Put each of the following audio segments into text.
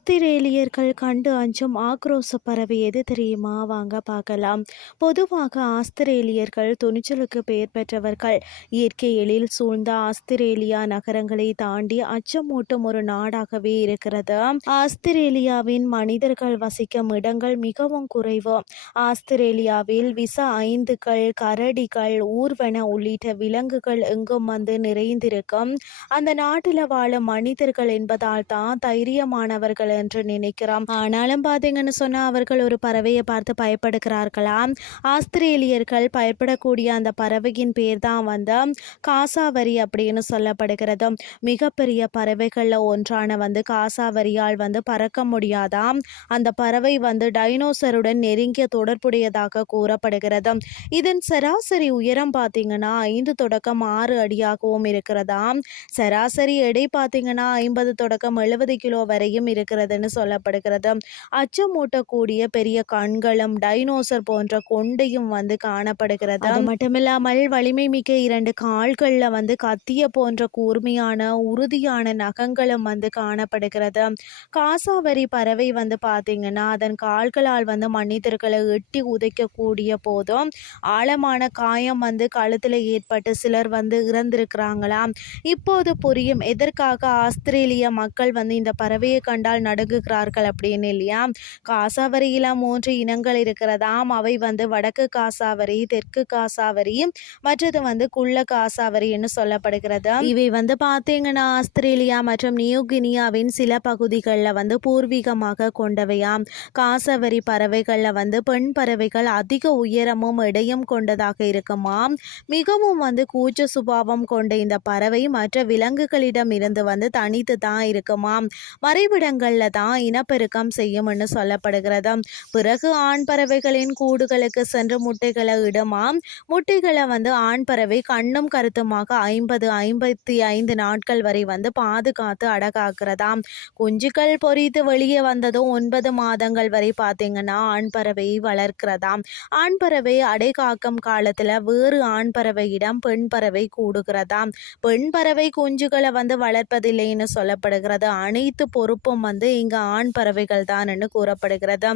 ஆஸ்திரேலியர்கள் கண்டு அஞ்சும் ஆக்ரோஷ பறவை எது தெரியுமா? வாங்க பார்க்கலாம். பொதுவாக ஆஸ்திரேலியர்கள் துணிச்சலுக்கு பெயர் பெற்றவர்கள். இயற்கை எழில் சூழ்ந்த ஆஸ்திரேலியா நகரங்களை தாண்டி அச்சமூட்டும் ஒரு நாடாகவே இருக்கிறது. ஆஸ்திரேலியாவின் மனிதர்கள் வசிக்கும் இடங்கள் மிகவும் குறைவு. ஆஸ்திரேலியாவில் விச ஐந்துகள் கரடிகள் ஊர்வன உள்ளிட்ட விலங்குகள் எங்கும் வந்து நிறைந்திருக்கும். அந்த நாட்டில் வாழும் மனிதர்கள் என்பதால் தான் தைரியமானவர்கள் என்று நினைக்கிறோம். ஆனாலும் பார்த்தீங்கன்னு சொன்னால் அவர்கள் ஒரு பறவையை பார்த்து பயப்படுகிறார்களாம் ஆஸ்திரேலியர்கள் பயப்படக்கூடிய அந்த பறவையின் பேர் தான் வந்து காசாவரி அப்படின்னு சொல்லப்படுகிறது. மிகப்பெரிய பறவைகளில் ஒன்றான வந்து காசாவரியால் வந்து பறக்க முடியாதாம் அந்த பறவை வந்து டைனோசருடன் நெருங்கிய தொடர்புடையதாக கூறப்படுகிறது. இதன் சராசரி உயரம் பார்த்தீங்கன்னா ஐந்து தொடக்கம் ஆறு அடியாகவும் இருக்கிறதாம் சராசரி எடை பார்த்தீங்கன்னா ஐம்பது தொடக்கம் எழுபது கிலோ வரையும் இருக்கிறதுன்னு சொல்லப்படுகிறது. அச்சமூட்டக்கூடிய பெரிய கண்களும் டைனோசர் போன்ற கொண்டையும் வந்து காணப்படுகிறது. அது மட்டுமில்லாமல் வலிமை மிக்க இரண்டு கால்களில் வந்து கத்திய போன்ற கூர்மையான உறுதியான நகங்களும் வந்து காணப்படுகிறது. காசாவரி பறவை வந்து பார்த்தீங்கன்னா அதன் கால்களால் வந்து மனிதர்களை எட்டி உதைக்கக்கூடிய போதும் ஆழமான காயம் வந்து கழுத்தில் ஏற்பட்டு சிலர் வந்து இறந்திருக்கிறாங்களாம். இப்போது புரியும் எதற்காக ஆஸ்திரேலிய மக்கள் வந்து இந்த பறவையை கண்டால் நடுங்குகிறார்கள் அப்படின்னு இல்லையா? காசாவரியில் மூன்று இனங்கள் இருக்கிறதாம். அவை வந்து வடக்கு காசாவரி தெற்கு காசாவரி மற்றது வந்து குள்ள காசாவரின்னு சொல்லப்படுகிறது. இவை வந்து பார்த்தீங்கன்னா ஆஸ்திரேலியா மற்றும் நியூகினியாவின் சில பகுதிகளில் வந்து பூர்வீகமாக கொண்டவையாம். காசாவரி பறவைகளில் வந்து பெண் பறவைகள் அதிக உயரமும் இடையும் கொண்டதாக இருக்குமாம். மிகவும் வந்து கூச்ச சுபாவம் கொண்ட இந்த பறவை மற்ற விலங்குகளிடம் இருந்து வந்து தனித்து தான் இருக்குமாம். மறைவிடங்களில் தான் இனப்பெருக்கம் செய்யும்னு சொல்லப்படுகிறது. பிறகு ஆண் பறவைகளின் கூடுகளுக்கு சென்று முட்டைகளை இடுமாம் முட்டைகளை வந்து ஆண் பறவை கண்ணும் கருத்துமாக ஐம்பது ஐம்பத்தி ஐந்து நாட்கள் வரை வந்து பாதுகாத்து அடகாக்கிறதாம் குஞ்சுகள் பொறித்து வெளியே வந்ததும் ஒன்பது மாதங்கள் வரை பார்த்தீங்கன்னா ஆண் பறவை வளர்க்கிறதாம் ஆண் பறவை அடை காக்கும் காலத்தில் வேறு ஆண் பறவையிடம் பெண் பறவை கூடுகிறதாம் பெண் பறவை குஞ்சுகளை வந்து வளர்ப்பதில்லைன்னு சொல்லப்படுகிறது. அனைத்து பொறுப்பும் வந்து இங்கு ஆண் பறவைகள் தான் கூறப்படுகிறது.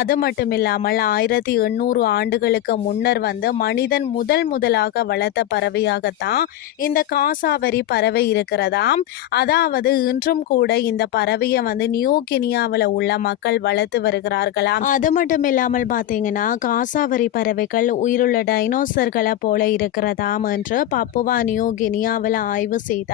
அது மட்டும் இல்லாமல் ஆயிரத்தி எண்ணூறு ஆண்டுகளுக்கு முன்னர் வந்து மனிதன் முதல் முதலாக வளர்த்த பறவையாகத்தான் இந்த காசாவரி பறவை இருக்கிறதாம் அதாவது இன்றும் கூட இந்த பறவையை வந்து நியூ கினியாவில் உள்ள மக்கள் வளர்த்து வருகிறார்களாம் அது மட்டும் இல்லாமல் பார்த்தீங்கன்னா காசாவரி பறவைகள் உயிருள்ள டைனோசர்களை போல இருக்கிறதாம் என்று பப்புவா நியூ கினியாவில் ஆய்வு செய்த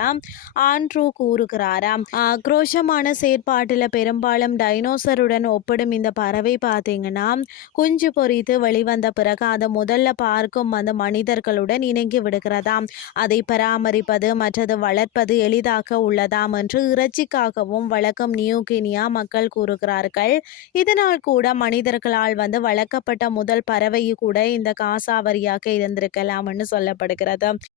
ஆண்ட்ரூ கூறுகிறாராம். ஆக்ரோஷமான செயற்பாட்டில் பெரும்பாலும் டைனோசருடன் ஒப்பிடும் இந்த பறவை பார்த்தீங்கன்னா குஞ்சு பொறித்து வெளிவந்த பிறகு அதை முதல்ல பார்க்கும் அந்த மனிதர்களுடன் இணங்கி விடுகிறதாம் அதை பராமரிப்பது மற்றது வளர்ப்பது எளிதாக உள்ளதாம் என்று இறைச்சிக்காகவும் வளர்க்கும் நியூகினியா மக்கள் கூறுகிறார்கள். இதனால் கூட மனிதர்களால் வந்து வளர்க்கப்பட்ட முதல் பறவை கூட இந்த காசாவரியாக இருந்திருக்கலாம்னு சொல்லப்படுகிறது.